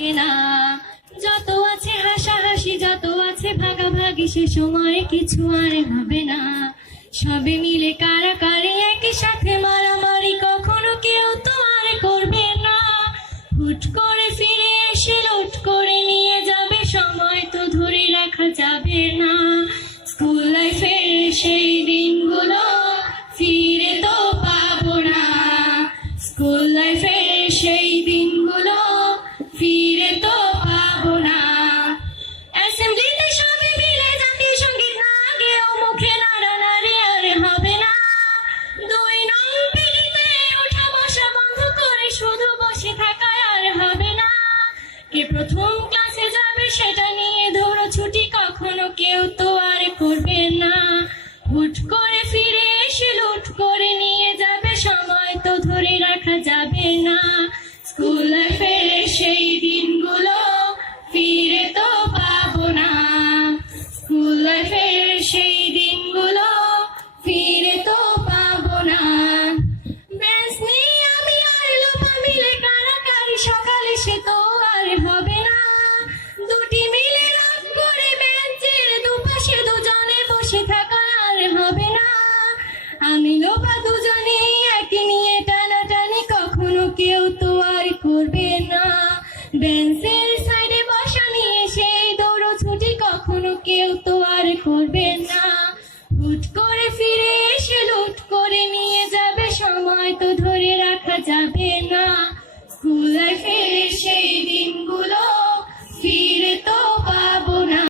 থাকে না। যত আছে হাসাহাসি, যত আছে ভাগাভাগি, সে সময় কিছু আর হবে না। সবে মিলে কারাকারি, একই সাথে মারামারি, কখনো কেউ তো আর করবে না। হুট করে ফিরে এসে লুট করে নিয়ে যাবে, সময় তো ধরে রাখা যাবে না। স্কুল লাইফের সেই দিনগুলো ফিরে তো পাবো না। স্কুল লাইফের সেই দিনগুলো ফিরে তো পাবো না। অ্যাসেম্বলিতে সবাই মিলে জাতীয় সঙ্গীত না গেয়েও মুখে নাড়ানাড়ি আর হবে না। 2 নং পিঁড়িতে ওঠা বসা বন্ধ করে শুধু বসে থাকা আর হবে না। কে প্রথম ক্লাসে যাবে সেটা নিয়ে দৌড়াছুটি কখনো কেউ তো আর করবে না। হুট করে ফিরে এসে লুট করে নিয়ে যাবে, সময় তো ধরে রাখা যাবে না। স্কুল লাইফের সেই দিনগুলো ফিরে তো পাবো না। স্কুল লাইফের সেই দিনগুলো ফিরে তো পাবো না। বেঞ্চ নিয়ে আমি আর লোপা মিলে কারাকারি, সকালে সে তো আর হবে না। দুটি মিলে রাত করে বেঞ্চের দুপাশে দুজনে বসে থাকা আর হবে না। আমি লোপা দুজনে একই নিয়ে টানাটানি, কখনো কেউ তো আর করবে না। বেঞ্চের সাইডে বসা নিয়ে সেই দৌড়ছুটি, কখনো কেউ তো আর করবে না। হুট করে ফিরে এসে লুট করে নিয়ে যাবে, সময় তো ধরে রাখা যাবে না। স্কুল লাইফের সেই দিনগুলো